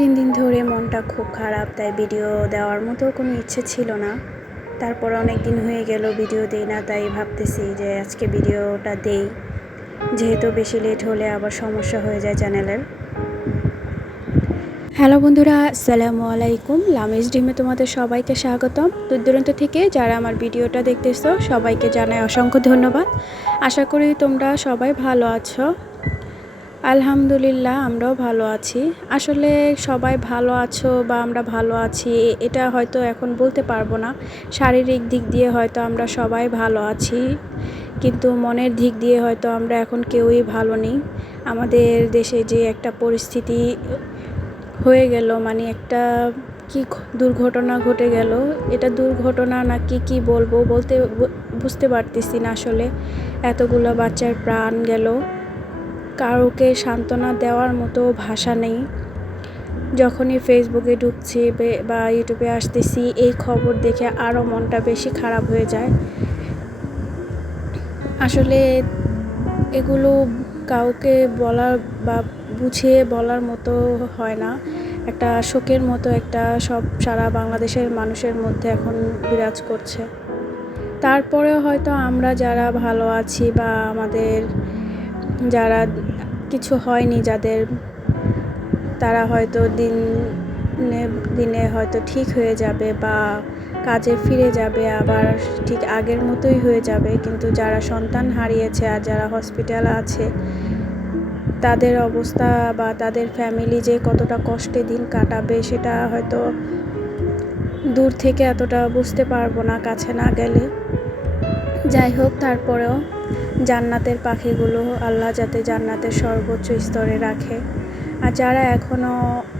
তিন দিন ধরে মনটা খুব খারাপ, তাই ভিডিও দেওয়ার মতো কোনো ইচ্ছে ছিল না। তারপর অনেক দিন হয়ে গেল ভিডিও দেই না, তাই ভাবতেছি যে আজকে ভিডিওটা দেই, যেহেতু বেশি লেট হলে আবার সমস্যা হয়ে যায় চ্যানেলের। হ্যালো বন্ধুরা, আসসালামু আলাইকুম। লামিজ ডিমে তোমাদের সবাইকে স্বাগতম। দূর দূরান্ত থেকে যারা আমার ভিডিওটা দেখতেছো সবাইকে জানাই অসংখ্য ধন্যবাদ। আশা করি তোমরা সবাই ভালো আছো। আলহামদুলিল্লাহ, আমরাও ভালো আছি। আসলে সবাই ভালো আছো বা আমরা ভালো আছি এটা হয়তো এখন বলতে পারবো না। শারীরিক দিক দিয়ে হয়তো আমরা সবাই ভালো আছি, কিন্তু মনের দিক দিয়ে হয়তো আমরা এখন কেউই ভালো নেই। আমাদের দেশে যে একটা পরিস্থিতি হয়ে গেল, মানে একটা কি দুর্ঘটনা ঘটে গেল, এটা দুর্ঘটনা নাকি কি বলবো বুঝতে পারতেছি না। আসলে এতগুলো বাচ্চার প্রাণ গেল, কাউকে সান্ত্বনা দেওয়ার মতো ভাষা নেই। যখনই ফেসবুকে ঢুকছি বা ইউটিউবে আসতেছি, এই খবর দেখে আরও মনটা বেশি খারাপ হয়ে যায়। আসলে এগুলো কাউকে বলার বা বুঝিয়ে বলার মতো হয় না। একটা শোকের মতো একটা সারা বাংলাদেশের মানুষের মধ্যে এখন বিরাজ করছে। তারপরেও হয়তো আমরা যারা ভালো আছি বা আমাদের যারা কিছু হয়নি, যাদের, তারা হয়তো দিনে হয়তো ঠিক হয়ে যাবে বা কাজে ফিরে যাবে, আবার ঠিক আগের মতোই হয়ে যাবে। কিন্তু যারা সন্তান হারিয়েছে আর যারা হসপিটালে আছে, তাদের অবস্থা বা তাদের ফ্যামিলি যে কতটা কষ্টে দিন কাটাবে সেটা হয়তো দূর থেকে এতটা বুঝতে পারবো না, কাছে না গেলে। যাই হোক, তারপরেও জান্নাতের পাখিগুলো আল্লাহ যাতে জান্নাতের সর্বোচ্চ স্তরে রাখে। আর যারা এখনও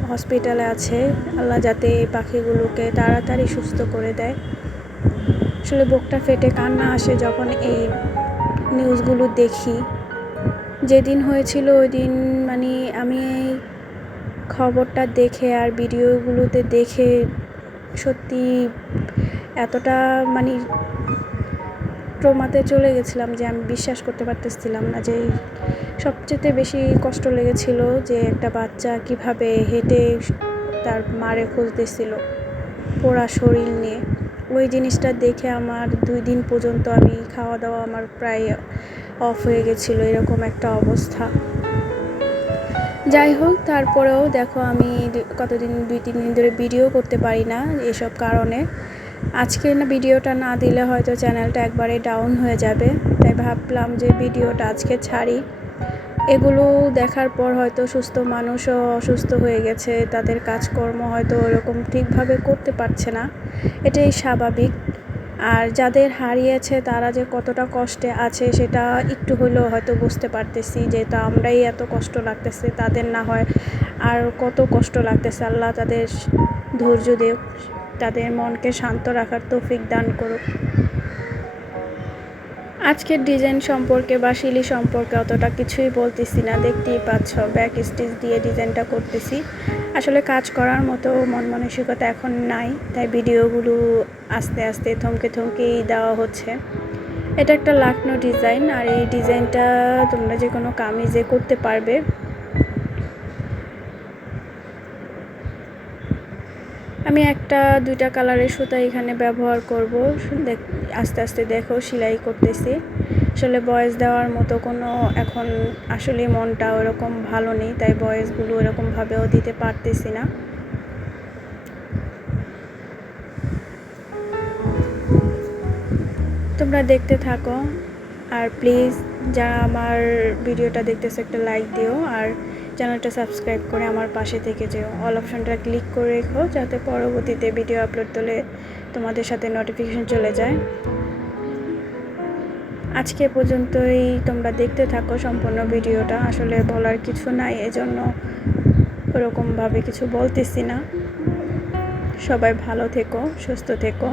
হসপিটালে আছে, আল্লাহ যাতে এই পাখিগুলোকে তাড়াতাড়ি সুস্থ করে দেয়। আসলে বুকটা ফেটে কান্না আসে যখন এই নিউজগুলো দেখি। যেদিন হয়েছিল ওই দিন, মানে আমি এই খবরটা দেখে আর ভিডিওগুলোতে দেখে সত্যি এতটা মানে ট্রমাতে চলে গেছিলাম যে আমি বিশ্বাস করতে পারতেছিলাম না। যে সবচেয়ে বেশি কষ্ট লেগেছিল যে একটা বাচ্চা কিভাবে হেঁটে তার মারে খুঁজতেছিল পোড়া শরীর নিয়ে। ওই জিনিসটা দেখে আমার 2 দিন পর্যন্ত আমি খাওয়া দাওয়া আমার প্রায় অফ হয়ে গেছিলো, এরকম একটা অবস্থা। যাই হোক, তারপরেও দেখো আমি কতদিন 2-3 দিন ধরে ভিডিও করতে পারি না এসব কারণে। আজকে না ভিডিওটা না দিলে হয়তো চ্যানেলটা একবারে ডাউন হয়ে যাবে, তাই ভাবলাম যে ভিডিওটা আজকে ছাড়ি। এগুলো দেখার পর হয়তো সুস্থ মানুষও অসুস্থ হয়ে গেছে, তাদের কাজকর্ম হয়তো ওরকম ঠিকভাবে করতে পারছে না, এটাই স্বাভাবিক। আর যাদের হারিয়েছে তারা যে কতটা কষ্টে আছে সেটা একটু হলেও হয়তো বুঝতে পারতেছি, যেহেতু আমরাই এত কষ্ট লাগতেছে, তাদের না হয় আর কত কষ্ট লাগতেছে। আল্লাহ তাদের ধৈর্য দেব, তাদের মনকে শান্ত রাখার তৌফিক দান করুক। আজকের ডিজাইন সম্পর্কে বা শিলি সম্পর্কে অতটা কিছুই বলতেছি না, দেখতেই পাচ্ছ ব্যাক স্টিচ দিয়ে ডিজাইনটা করতেছি। আসলে কাজ করার মতো মন মানসিকতা এখন নাই, তাই ভিডিওগুলো আস্তে আস্তে থমকেই দেওয়া হচ্ছে। এটা একটা লাখনো ডিজাইন, আর এই ডিজাইনটা তোমরা যে কোনো কামিজে করতে পারবে। আমি 1-2টা কালারের সুতা এখানে ব্যবহার করব। আস্তে আস্তে দেখো সেলাই করতেছি। আসলে ভয়েস দেওয়ার মতো কোনো এখন আসলে মনটা ওরকম ভালো নেই, তাই ভয়েসগুলো ওরকমভাবেও দিতে পারতেছি না। তোমরা দেখতে থাকো, আর প্লিজ যারা আমার ভিডিওটা দেখতেছো একটা লাইক দিও, আর চ্যানেলটা সাবস্ক্রাইব করে আমার পাশে থেকে যেও। অল অপশনটা ক্লিক করে রেখো, যাতে পরবর্তীতে ভিডিও আপলোড করলে তোমাদের সাথে নোটিফিকেশন চলে যায়। আজকে পর্যন্তই, তোমরা দেখতে থাকো সম্পূর্ণ ভিডিওটা। আসলে বলার কিছু নাই, এজন্য ওরকমভাবে কিছু বলতেছি না। সবাই ভালো থেকো, সুস্থ থেকো।